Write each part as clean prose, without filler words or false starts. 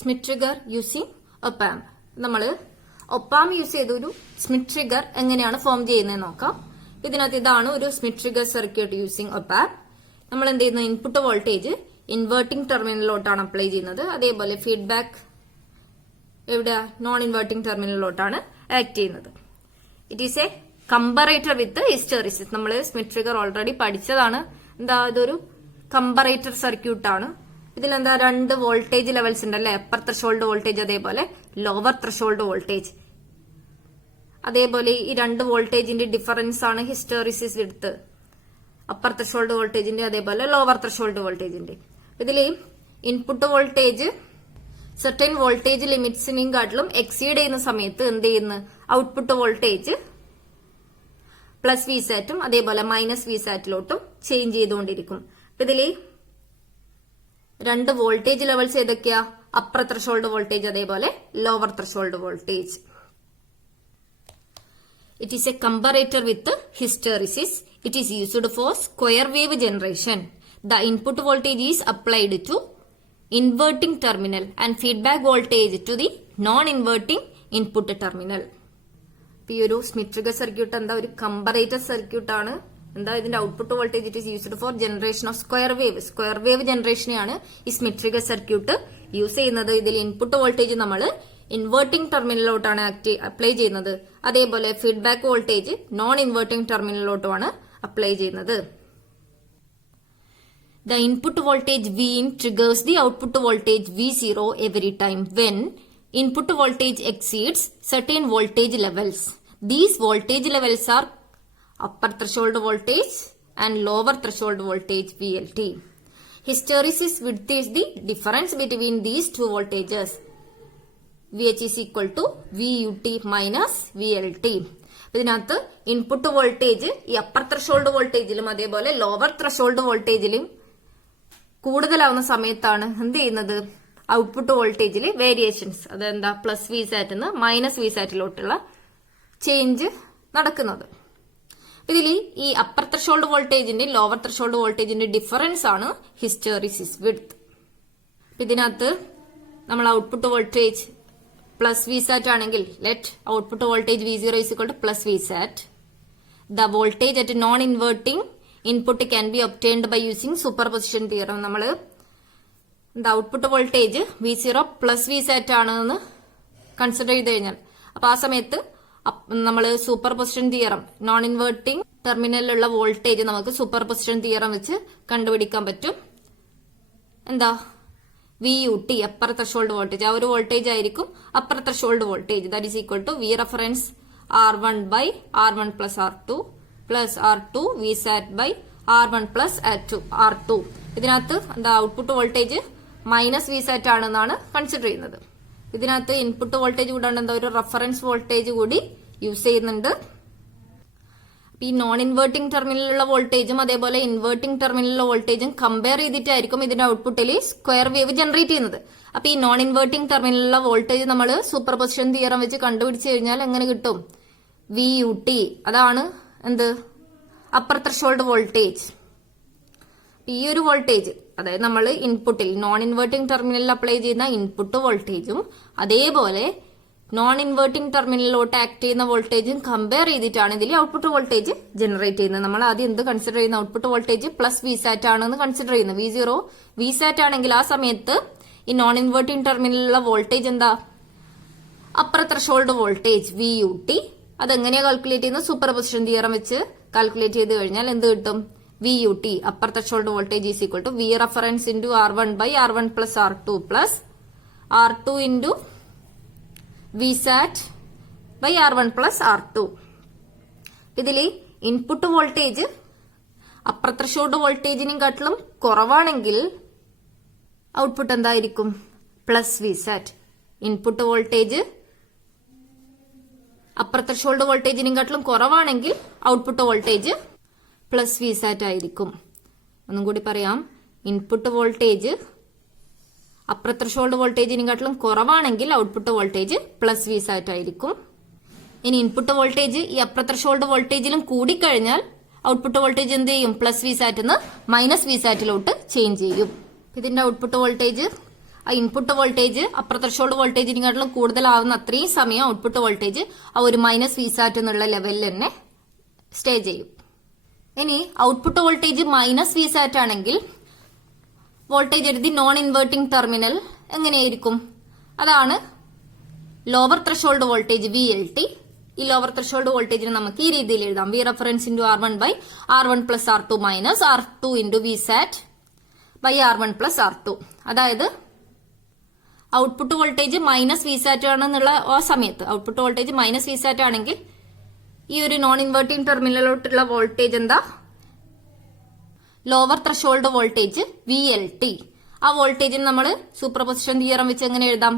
Smith trigger using op amp. നമ്മൾ op amp use ചെയ്ത ഒരു സ്മിത്ത് ട്രിഗർ എങ്ങനെയാണ് ഫോം ചെയ്യുന്നത് നോക്കാം. ഇതിനകത്ത് ഇതാണ് ഒരു Smith trigger circuit using op amp. നമ്മൾ എന്ത് ചെയ്യുന്നു, ഇൻപുട്ട് വോൾട്ടേജ് ഇൻവേർട്ടിംഗ് ടെർമിനലിലോട്ടാണ് അപ്ലൈ ചെയ്യുന്നത്. അതേപോലെ ഫീഡ്ബാക്ക് എവിടെ നോൺ ഇൻവേർട്ടിംഗ് ടെർമിനലിലോട്ടാണ് ആക്ട് ചെയ്യുന്നത്. It is A comparator with hysteresis. നമ്മൾ സ്മിത്ത് ട്രിഗർ ഓൾറെഡി പഠിച്ചതാണ്. എന്താ, ഇതൊരു കമ്പറേറ്റർ സർക്യൂട്ട് ആണ്. ഇതിലെന്താ, രണ്ട് വോൾട്ടേജ് ലെവൽസ് ഉണ്ട് അല്ലെ, അപ്പർ ത്രഷോൾഡ് വോൾട്ടേജ് അതേപോലെ ലോവർ ത്രഷോൾഡ് വോൾട്ടേജ്. അതേപോലെ ഈ രണ്ട് വോൾട്ടേജിന്റെ ഡിഫറൻസ് ആണ് ഹിസ്റ്ററിസിസ് എടുത്ത് അപ്പർ ത്രഷോൾഡ് വോൾട്ടേജിന്റെ അതേപോലെ ലോവർ ത്രഷോൾഡ് വോൾട്ടേജിന്റെ. ഇതില് ഇൻപുട്ട് വോൾട്ടേജ് സെർട്ടൻ വോൾട്ടേജ് ലിമിറ്റ്സിനെയും കാട്ടിലും എക്സീഡ് ചെയ്യുന്ന സമയത്ത് എന്ത് ചെയ്യുന്നു, ഔട്ട്പുട്ട് വോൾട്ടേജ് പ്ലസ് വി സാറ്റും അതേപോലെ മൈനസ് വി സാറ്റിലോട്ടും ചേഞ്ച് ചെയ്തുകൊണ്ടിരിക്കും. ഇതില് രണ്ട് വോൾട്ടേജ് ലെവൽസ് ഏതൊക്കെയാ, അപ്പർ ത്രഷോൾഡ് വോൾട്ടേജ് അതേപോലെ lower threshold voltage. It is a comparator with hysteresis. It is used for square wave generation. The input voltage is applied to inverting terminal and feedback voltage to the non-inverting input terminal. ഈ ഒരു Smith trigger circuit എന്താ, ഒരു comparator circuit ആണ്. എന്താ, ഇതിന്റെ output voltage it is used for generation of square wave ജനറേഷനെയാണ് ഈ Schmitt trigger circuit use ചെയ്യുന്നത്. ഇതിൽ ഇൻപുട്ട് വോൾട്ടേജ് നമ്മൾ ഇൻവേർട്ടിംഗ് ടെർമിനലിലോട്ടാണ് അപ്ലൈ ചെയ്യുന്നത്. അതേപോലെ ഫീഡ്ബാക്ക് വോൾട്ടേജ് നോൺ ഇൻവേർട്ടിംഗ് ടെർമിനലിലോട്ടുമാണ് അപ്ലൈ ചെയ്യുന്നത്. The input voltage Vin triggers the output voltage V0 every time when input voltage exceeds certain voltage levels. These voltage levels are upper threshold voltage and lower threshold voltage VLT. Hysteresis width is the difference between these two voltages. VH is equal to VUT minus VLT. ഇതിനകത്ത് input voltage ഈ upper threshold വോൾട്ടേജിലും അതേപോലെ lower threshold വോൾട്ടേജിലും കൂടുതലാവുന്ന സമയത്താണ് എന്ത് ചെയ്യുന്നത്, output വോൾട്ടേജിൽ variations, അതെന്താ plus V സാറ്റിൽ minus V സാറ്റിലോട്ടുള്ള ചേഞ്ച് നടക്കുന്നത്. ഇതിൽ ഈ അപ്പർ ത്രഷോൾഡ് വോൾട്ടേജിന്റെ ലോവർ ത്രഷോൾഡ് വോൾട്ടേജിന്റെ ഡിഫറൻസ് ആണ് ഹിസ്റ്ററിസിസ് വിഡ്ത്ത്. ഇതിനകത്ത് നമ്മൾ output voltage plus V sat ആണെങ്കിൽ let output voltage V0 is equal to plus V sat. The voltage at non-inverting input can be obtained by using superposition theorem. നമ്മൾ output voltage V0 plus V sat ആണെന്ന് consider ചെയ്ത് കഴിഞ്ഞാൽ അപ്പൊ ആ സമയത്ത് നമ്മൾ superposition theorem non inverting ടെർമിനലിലുള്ള voltage നമുക്ക് സൂപ്പർപൊസിഷൻ തിയറം വെച്ച് കണ്ടുപിടിക്കാൻ പറ്റും. എന്താ, VUT അപ്പർ ത്രഷോൾഡ് വോൾട്ടേജ്, ആ ഒരു വോൾട്ടേജ് ആയിരിക്കും upper threshold voltage. That is equal to V reference R1 by R1 plus R2 plus R2 V sat by R1 plus R2. ഇതിനകത്ത് എന്താ, output voltage minus V sat ആണെന്നാണ് consider ചെയ്യുന്നത്. ഇതിനകത്ത് input voltage കൂടാണ്ട് എന്താ, ഒരു reference voltage കൂടി use ചെയ്യുന്നുണ്ട്. ഈ നോൺ ഇൻവേർട്ടിംഗ് ടെർമിനലിലുള്ള വോൾട്ടേജും അതേപോലെ ഇൻവേർട്ടിംഗ് ടെർമിനലിലുള്ള വോൾട്ടേജും കമ്പയർ ചെയ്തിട്ടായിരിക്കും ഇതിന്റെ ഔട്ട്പുട്ടിൽ സ്ക്വയർ വേവ് ജനറേറ്റ് ചെയ്യുന്നത്. അപ്പൊ ഈ നോൺ ഇൻവേർട്ടിംഗ് ടെർമിനലിലുള്ള വോൾട്ടേജ് നമ്മൾ സൂപ്പർപൊസിഷൻ തിയറം വെച്ച് കണ്ടുപിടിച്ചു കഴിഞ്ഞാൽ എങ്ങനെ കിട്ടും, VUT. അതാണ് എന്ത്, അപ്പർ ത്രഷോൾഡ് വോൾട്ടേജ്. ഈ ഒരു വോൾട്ടേജ്, അതായത് നമ്മൾ ഇൻപുട്ടിൽ നോൺ ഇൻവേർട്ടിംഗ് ടെർമിനലിൽ അപ്ലൈ ചെയ്യുന്ന ഇൻപുട്ട് വോൾട്ടേജും അതേപോലെ നോൺ ഇൻവേർട്ടിംഗ് ടെർമിനലിലോട്ട് ആക്ട് ചെയ്യുന്ന വോൾട്ടേജും കമ്പയർ ചെയ്തിട്ടാണ് ഇതിൽ ഔട്ട്പുട്ട് വോൾട്ടേജ് ജനറേറ്റ് ചെയ്യുന്നത്. നമ്മൾ ആദ്യം എന്ത് കൺസിഡർ ചെയ്യുന്ന, output voltage plus V sat ആണെന്ന് കൺസിഡർ ചെയ്യുന്നത്. V0 വി സാറ്റ് ആണെങ്കിൽ ആ സമയത്ത് ഈ നോൺ ഇൻവേർട്ടിംഗ് ടെർമിനലിലുള്ള വോൾട്ടേജ് എന്താ, അപ്പർ ത്രഷോൾഡ് വോൾട്ടേജ് VUT. അതെങ്ങനെയാ കാൽക്കുലേറ്റ് ചെയ്യുന്നത്, സൂപ്പർപൊസിഷൻ തിയറം വെച്ച് കാൽക്കുലേറ്റ് ചെയ്ത് കഴിഞ്ഞാൽ എന്ത് കിട്ടും, VUT upper threshold voltage is equal to V reference into R1 by R1 plus R2 plus R2 into V sat by R1 plus R2. ഇതില് input voltage upper threshold വോൾട്ടേജിനും കാട്ടിലും കുറവാണെങ്കിൽ output എന്തായിരിക്കും, plus V sat. Input voltage upper threshold വോൾട്ടേജിനും കാട്ടിലും കുറവാണെങ്കിൽ output voltage plus V sat ആയിരിക്കും. ഒന്നും കൂടി പറയാം, ഇൻപുട്ട് വോൾട്ടേജ് അപ്പർ ത്രഷോൾഡ് വോൾട്ടേജിനെക്കാട്ടിലും കുറവാണെങ്കിൽ output voltage plus V sat ആയിരിക്കും. ഇനി ഇൻപുട്ട് വോൾട്ടേജ് ഈ അപ്പർ ത്രഷോൾഡ് വോൾട്ടേജിലും കൂടിക്കഴിഞ്ഞാൽ ഔട്ട്പുട്ട് വോൾട്ടേജ് എന്ത് ചെയ്യും, plus V sat minus V സാറ്റിലോട്ട് ചേഞ്ച് ചെയ്യും. ഇതിന്റെ ഔട്ട്പുട്ട് വോൾട്ടേജ് ആ ഇൻപുട്ട് വോൾട്ടേജ് അപ്പർ ത്രഷോൾഡ് വോൾട്ടേജിനെക്കാട്ടിലും കൂടുതലാവുന്ന അത്രയും സമയം ഔട്ട്പുട്ട് വോൾട്ടേജ് ആ ഒരു മൈനസ് വിസാറ്റ് എന്നുള്ള ലെവലിൽ തന്നെ സ്റ്റേ ചെയ്യും. ഇനി ഔട്ട്പുട്ട് വോൾട്ടേജ് മൈനസ് വിസാറ്റ് ആണെങ്കിൽ വോൾട്ടേജ് എഴുതി നോൺ ഇൻവേർട്ടിംഗ് ടെർമിനൽ എങ്ങനെയായിരിക്കും? അതാണ് ലോവർ ത്രഷോൾഡ് വോൾട്ടേജ് VLT. ഈ ലോവർ ത്രഷോൾഡ് വോൾട്ടേജിന് നമുക്ക് ഈ രീതിയിൽ എഴുതാം. V reference into R1 by R1 plus R2 minus R2 into V sat by R1 plus R2. അതായത് ഔട്ട്പുട്ട് വോൾട്ടേജ് മൈനസ് വിസാറ്റ് ആണെന്നുള്ള ആ സമയത്ത് ഔട്ട്പുട്ട് വോൾട്ടേജ് മൈനസ് വിസാറ്റ് ആണെങ്കിൽ ഈ ഒരു നോൺ ഇൻവേർട്ടിംഗ് ടെർമിനലോട്ടുള്ള വോൾട്ടേജ് എന്താ? Lower threshold voltage VLT. ആ വോൾട്ടേജിന് നമ്മൾ സൂപ്പർപൊസിഷൻ തിയറം വെച്ച് എങ്ങനെ എഴുതാം?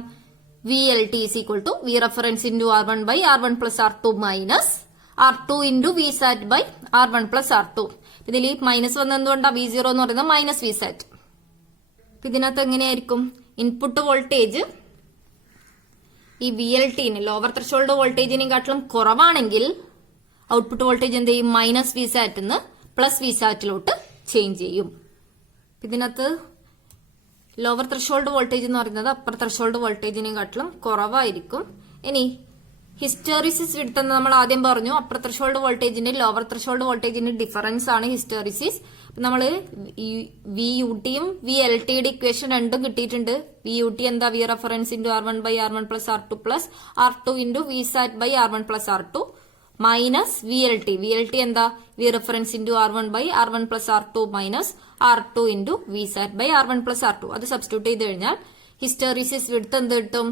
VLT is equal to V reference into R1 by R1 plus R2 minus R2 into VSAT by R1 plus R2. ഇതിൽ മൈനസ് വന്നെന്തുകൊണ്ടാ? V0 എന്ന് പറയുന്നത് മൈനസ് VSAT. ഇതിനകത്ത് എങ്ങനെയായിരിക്കും? ഇൻപുട്ട് വോൾട്ടേജ് ഈ VLTന് ലോവർ ത്രഷോൾഡ് വോൾട്ടേജിനെക്കാട്ടിലും കുറവാണെങ്കിൽ ഔട്ട്പുട്ട് വോൾട്ടേജ് എന്ത് ചെയ്യും? മൈനസ് VSAT നിന്ന് പ്ലസ് VSATിലോട്ട് ചേഞ്ച് ചെയ്യും. ഇതിനകത്ത് ലോവർ ത്രഷോൾഡ് വോൾട്ടേജ് എന്ന് പറയുന്നത് അപ്പർ ത്രഷോൾഡ് വോൾട്ടേജിനെക്കാട്ടിലും കുറവായിരിക്കും. ഇനി ഹിസ്റ്ററിസിസ് വിഡ്ത്ത് എന്ന് നമ്മൾ ആദ്യം പറഞ്ഞു. അപ്പർ ത്രഷോൾഡ് വോൾട്ടേജിന്റെ ലോവർ ത്രഷോൾഡ് വോൾട്ടേജിന്റെ ഡിഫറൻസ് ആണ് ഹിസ്റ്ററിസിസ്. നമ്മൾ VUTയും VLTയുടെ ഇക്വേഷൻ രണ്ടും കിട്ടിയിട്ടുണ്ട്. VUT എന്താ? V reference into R1 by R1 plus R2 plus R2 into V sat by R1 plus R2 minus VLT എന്താ? V reference into R1 by R1 plus R2 minus R2 into V sat by R1 plus R2. അത് substitute ചെയ്ത് കഴിഞ്ഞാൽ hysteresis width എന്ത് കിട്ടും?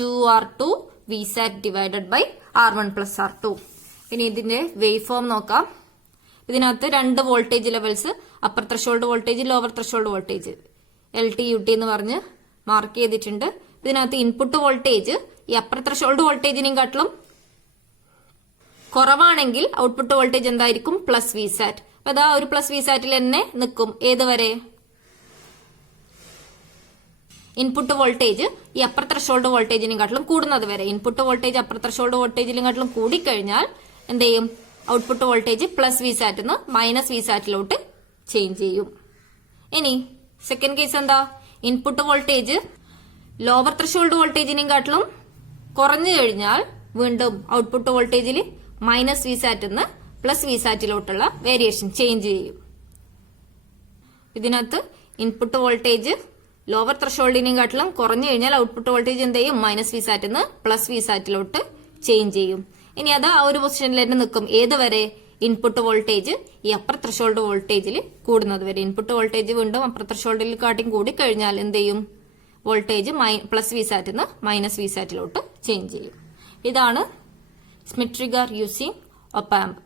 2R2 Vsat divided by R1 plus R2. ഇനി ഇതിന്റെ wave form നോക്കാം. ഇതിനകത്ത് രണ്ട് voltage levels, upper threshold voltage, lower threshold voltage, LT UT എന്ന് പറഞ്ഞ് മാർക്ക് ചെയ്തിട്ടുണ്ട്. ഇതിനകത്ത് ഇൻപുട്ട് വോൾട്ടേജ് ഈ അപ്പർ ത്രഷോൾഡ് വോൾട്ടേജിനെക്കാട്ടിലും കുറവാണെങ്കിൽ ഔട്ട്പുട്ട് വോൾട്ടേജ് എന്തായിരിക്കും? Plus Vsat. അപ്പൊ അതാ ഒരു പ്ലസ് വിസാറ്റിൽ തന്നെ നിൽക്കും. ഏതുവരെ? ഇൻപുട്ട് വോൾട്ടേജ് ഈ അപ്പർ ത്രഷോൾഡ് വോൾട്ടേജിനെക്കാട്ടിലും കൂടുന്നത് വരെ. ഇൻപുട്ട് വോൾട്ടേജ് അപ്പർ ത്രഷോൾഡ് വോൾട്ടേജിനെക്കാട്ടിലും കൂടിക്കഴിഞ്ഞാൽ എന്ത് ചെയ്യും? ഔട്ട്പുട്ട് വോൾട്ടേജ് പ്ലസ് വിസാറ്റ് നിന്ന് മൈനസ് വിസാറ്റിലോട്ട് ചേഞ്ച് ചെയ്യും. ഇനി സെക്കൻഡ് കേസ് എന്താ? ഇൻപുട്ട് വോൾട്ടേജ് ലോവർ ത്രഷോൾഡ് വോൾട്ടേജിനെക്കാട്ടിലും കുറഞ്ഞു കഴിഞ്ഞാൽ വീണ്ടും ഔട്ട്പുട്ട് വോൾട്ടേജിൽ മൈനസ് വിസാറ്റ് നിന്ന് പ്ലസ് വിസാറ്റിലോട്ടുള്ള വേരിയേഷൻ ചേഞ്ച് ചെയ്യും. ഇതിനകത്ത് ഇൻപുട്ട് വോൾട്ടേജ് ലോവർ ത്രഷോൾഡിനെക്കാട്ടിലും കുറഞ്ഞു കഴിഞ്ഞാൽ ഔട്ട്പുട്ട് വോൾട്ടേജ് എന്ത് ചെയ്യും? മൈനസ് വിസാറ്റ് നിന്ന് പ്ലസ് വിസാറ്റിലോട്ട് ചേഞ്ച് ചെയ്യും. ഇനി അത് ആ ഒരു പൊസിഷനിൽ തന്നെ നിൽക്കും. ഏതുവരെ? ഇൻപുട്ട് വോൾട്ടേജ് ഈ അപ്പർ ത്രഷോൾഡ് വോൾട്ടേജിൽ കൂടുന്നത് വരെ. ഇൻപുട്ട് വോൾട്ടേജ് വീണ്ടും അപ്പർ ത്രഷോൾഡിൽ കാട്ടി കൂടി കഴിഞ്ഞാൽ എന്ത് ചെയ്യും? വോൾട്ടേജ് പ്ലസ് വിസാറ്റ് നിന്ന് മൈനസ് വിസാറ്റിലോട്ട് ചേഞ്ച് ചെയ്യും. ഇതാണ് Smith trigger using op amp.